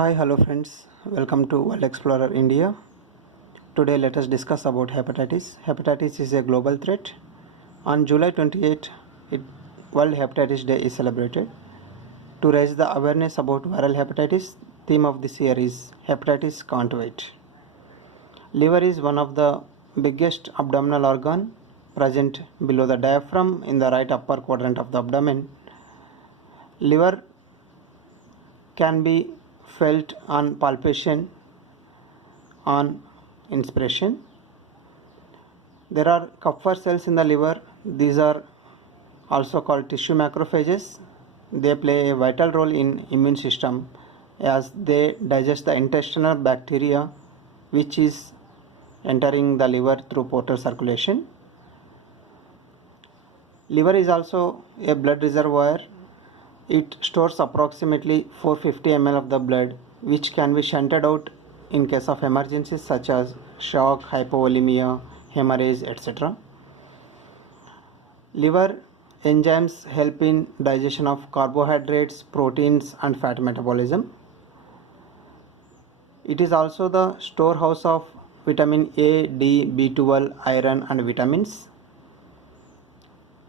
Hi, hello friends. Welcome to World Explorer India. Today let us discuss about hepatitis. Hepatitis is a global threat. On July 28, World Hepatitis Day is celebrated. To raise the awareness about viral hepatitis, theme of this year is Hepatitis Can't Wait. Liver is one of the biggest abdominal organ present below the diaphragm in the right upper quadrant of the abdomen. Liver can be felt on palpation, on inspiration. There are Kupffer cells in the liver. These are also called tissue macrophages. They play a vital role in immune system as they digest the intestinal bacteria which is entering the liver through portal circulation. Liver is also a blood reservoir. It stores approximately 450 ml of the blood, which can be shunted out in case of emergencies such as shock, hypovolemia, hemorrhage, etc. Liver enzymes help in digestion of carbohydrates, proteins, and fat metabolism. It is also the storehouse of vitamin A, D, B12, iron, and vitamins.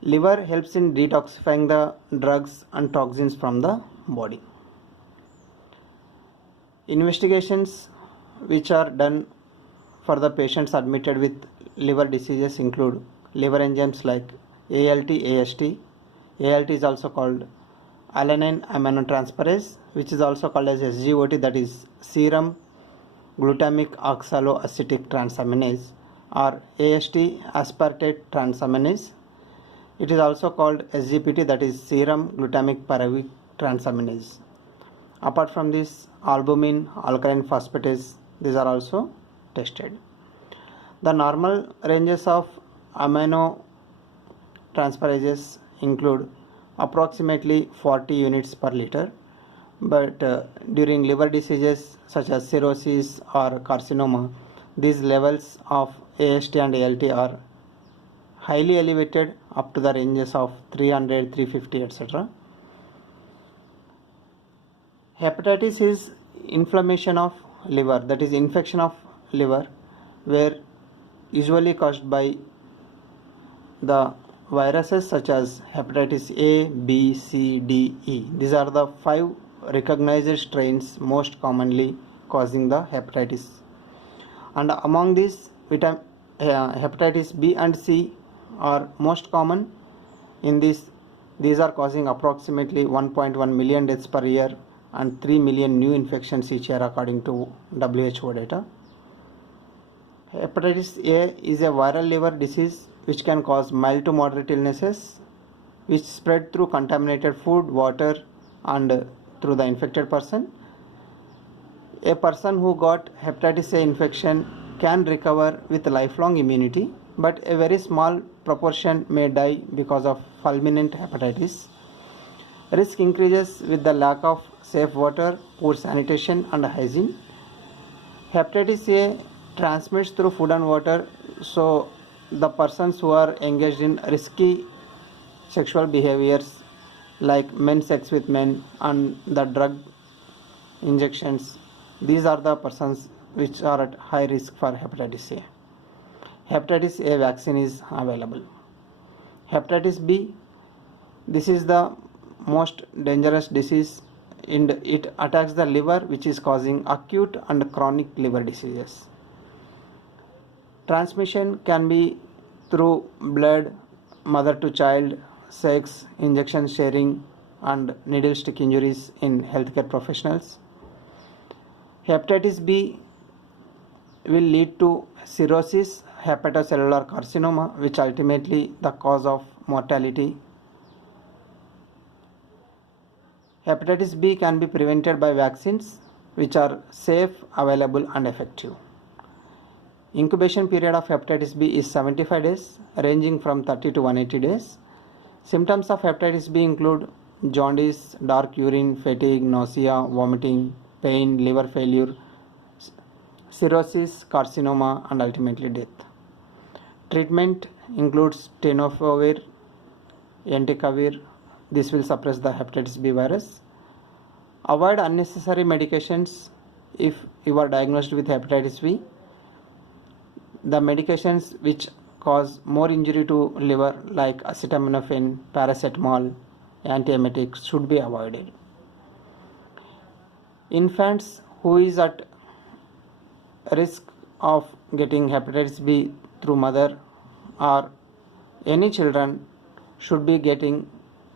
Liver helps in detoxifying the drugs and toxins from the body. Investigations which are done for the patients admitted with liver diseases include liver enzymes like ALT, AST. ALT is also called alanine aminotransferase, which is also called as SGOT, that is serum glutamic oxaloacetic transaminase, or AST aspartate transaminase. It is also called SGPT, that is serum glutamic pyruvic transaminase. Apart from this, albumin, alkaline phosphatase, these are also tested. The normal ranges of amino transferases include approximately 40 units per liter, but during liver diseases such as cirrhosis or carcinoma, these levels of AST and ALT are highly elevated up to the ranges of 300, 350, etc. Hepatitis is inflammation of liver, that is infection of liver, where usually caused by the viruses such as hepatitis A, B, C, D, E. These are the 5 recognized strains most commonly causing the hepatitis. And among these, hepatitis B and C are most common. In this, these are causing approximately 1.1 million deaths per year and 3 million new infections each year according to WHO data. Hepatitis A is a viral liver disease which can cause mild to moderate illnesses which spread through contaminated food, water, and through the infected person. A person who got hepatitis A infection can recover with lifelong immunity, but a very small proportion may die because of fulminant hepatitis. Risk increases with the lack of safe water, poor sanitation, and hygiene. Hepatitis A transmits through food and water, so the persons who are engaged in risky sexual behaviors like men sex with men and the drug injections, these are the persons which are at high risk for hepatitis A. Hepatitis A vaccine is available. Hepatitis B, this is the most dangerous disease and it attacks the liver, which is causing acute and chronic liver diseases. Transmission can be through blood, mother to child, sex, injection sharing, and needle stick injuries in healthcare professionals. Hepatitis B will lead to cirrhosis, hepatocellular carcinoma, which ultimately the cause of mortality. Hepatitis B can be prevented by vaccines which are safe, available, and effective. Incubation period of hepatitis B is 75 days, ranging from 30 to 180 days. Symptoms of hepatitis B include jaundice, dark urine, fatigue, nausea, vomiting, pain, liver failure, cirrhosis, carcinoma, and ultimately death. Treatment includes tenofovir, entecavir. This will suppress the hepatitis B virus. Avoid unnecessary medications if you are diagnosed with hepatitis B. The medications which cause more injury to liver like acetaminophen, paracetamol, antiemetics should be avoided. Infants who is at risk of getting hepatitis B through mother or any children should be getting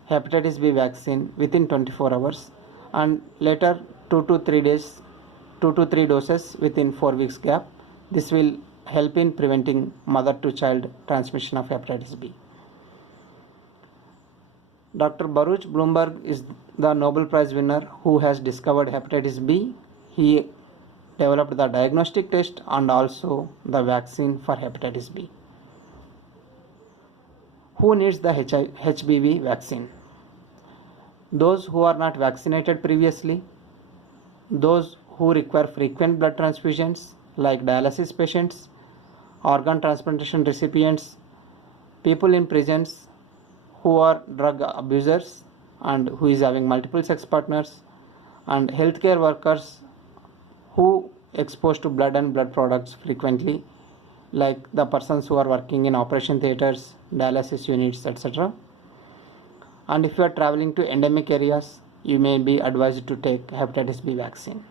hepatitis B vaccine within 24 hours and later 2 to 3 days, 2 to 3 doses within 4 weeks gap. This will help in preventing mother to child transmission of hepatitis B. Dr. Baruch Blumberg is the Nobel Prize winner who has discovered hepatitis B. He developed the diagnostic test and also the vaccine for hepatitis B. Who needs the HBV vaccine? Those who are not vaccinated previously, those who require frequent blood transfusions like dialysis patients, organ transplantation recipients, people in prisons who are drug abusers and who is having multiple sex partners, and healthcare workers who exposed to blood and blood products frequently like the persons who are working in operation theaters, dialysis units, etc. And if you are traveling to endemic areas, you may be advised to take hepatitis B vaccine.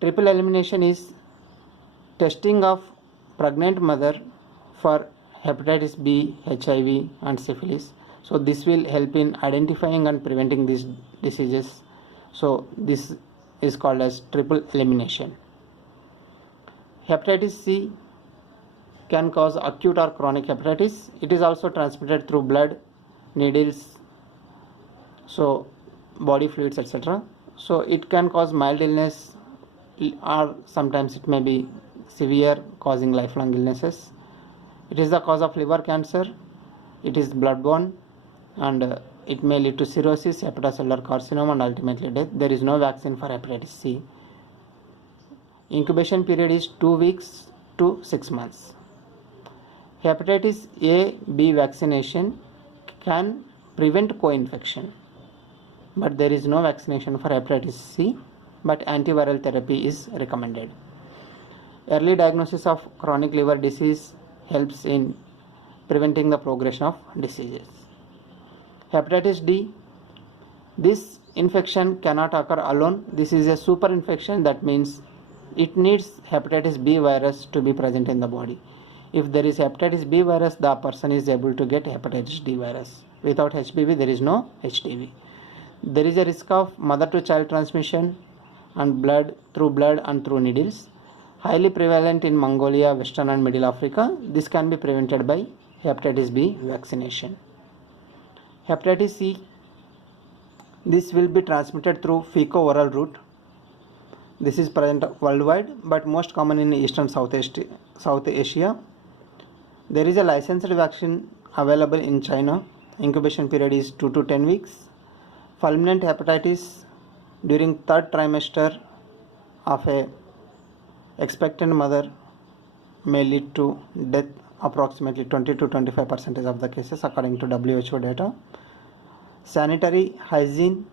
Triple elimination is testing of pregnant mother for hepatitis B, HIV and syphilis. So this will help in identifying and preventing these diseases. So this is called as triple elimination. Hepatitis C can cause acute or chronic hepatitis. It is also transmitted through blood, needles, so body fluids, etc. So it can cause mild illness or sometimes it may be severe, causing lifelong illnesses. It is the cause of liver cancer. It is bloodborne and it may lead to cirrhosis, hepatocellular carcinoma and ultimately death. There is no vaccine for hepatitis C. Incubation period is 2 weeks to 6 months. Hepatitis A, B vaccination can prevent co-infection, but there is no vaccination for hepatitis C, but antiviral therapy is recommended. Early diagnosis of chronic liver disease helps in preventing the progression of diseases. Hepatitis D, this infection cannot occur alone. This is a super infection, that means it needs hepatitis B virus to be present in the body. If there is hepatitis B virus, the person is able to get hepatitis D virus. Without HBV, there is no HDV. There is a risk of mother to child transmission and blood and through needles. Highly prevalent in Mongolia, Western and Middle Africa. This can be prevented by hepatitis B vaccination. Hepatitis C, this will be transmitted through fecal-oral route. This is present worldwide but most common in Eastern South Asia. There is a licensed vaccine available in China. Incubation period is 2 to 10 weeks. Fulminant hepatitis during third trimester of a expectant mother may lead to death, approximately 20 to 25% of the cases according to WHO data. Sanitary hygiene,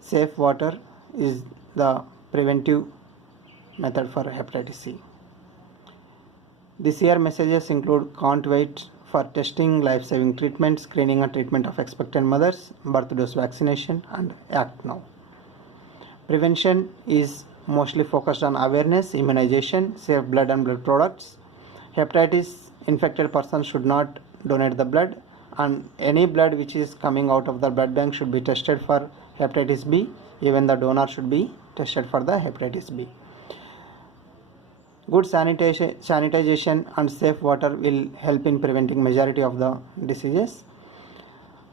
safe water is the preventive method for hepatitis C. This year messages include can't wait for testing, life-saving treatment, screening and treatment of expectant mothers, birth dose vaccination and act now. Prevention is mostly focused on awareness, immunization, safe blood and blood products. Hepatitis infected person should not donate the blood, and any blood which is coming out of the blood bank should be tested for hepatitis B. Even the donor should be tested for the hepatitis B. Good sanitization and safe water will help in preventing majority of the diseases,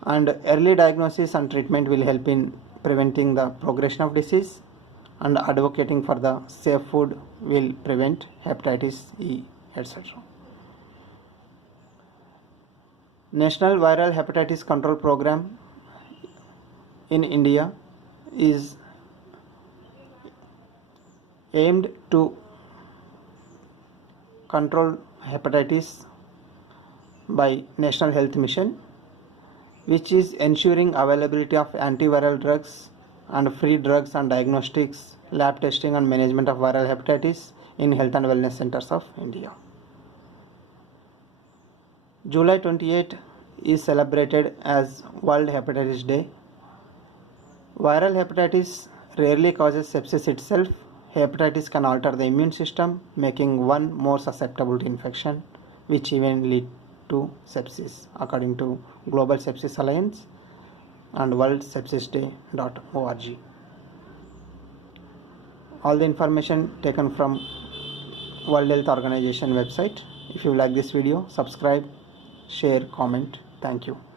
and early diagnosis and treatment will help in preventing the progression of disease, and advocating for the safe food will prevent hepatitis E, etc. National Viral Hepatitis Control Program in India is aimed to control hepatitis by National Health Mission. which is ensuring availability of antiviral drugs and free drugs and diagnostics, lab testing and management of viral hepatitis in health and wellness centers of India. July 28 is celebrated as World Hepatitis Day. Viral hepatitis rarely causes sepsis itself. Hepatitis can alter the immune system, making one more susceptible to infection, which even lead to sepsis, according to Global Sepsis Alliance and worldsepsisday.org. All the information taken from World Health Organization website. If you like this video, subscribe, share, comment. Thank you.